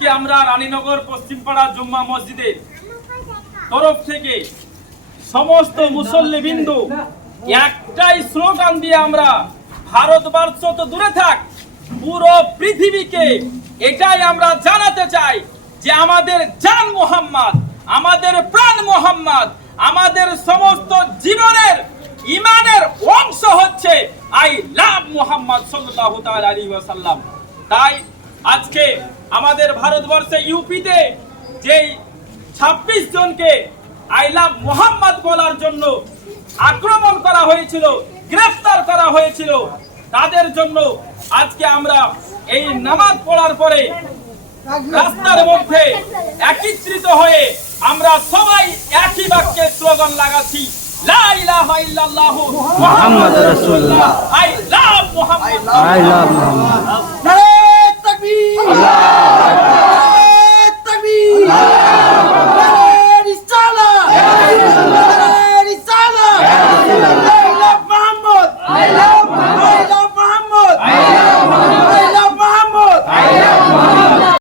আজকে আমরা রানীনগর, পশ্চিমপাড়া জুম্মা মসজিদের তরফ থেকে সমস্ত মুসল্লিবৃন্দ একটাই স্লোগান দিয়ে আমরা ভারতবর্ষ তো দূরে থাক, পুরো পৃথিবীকে এটাই আমরা জানাতে চাই যে আমাদের জান মোহাম্মদ, আমাদের প্রাণ মোহাম্মদ, আমাদের সমস্ত জীবনের ইমানের অংশ হচ্ছে আই লাভ মোহাম্মদ সাল্লাল্লাহু তাআলা আলাইহি ওয়াসাল্লাম। তাই আজকে আমাদের ভারতবর্ষে ইউপিতে যেই ছাব্বিশ জনকে আই লাভ মোহাম্মদ বলার জন্য আক্রমণ করা হয়েছিল, গ্রেফতার করা হয়েছিল, তাদের জন্য আজকে আমরা এই নামাজ পড়ার পরে রাস্তার মধ্যে একত্রিত হয়ে আমরা সবাই একই বাক্যে স্লোগান লাগাচ্ছি মুহাম্মাদুর রাসূলুল্লাহ আই লাভ মুহাম্মদ Muhammad. নারে তাকবীর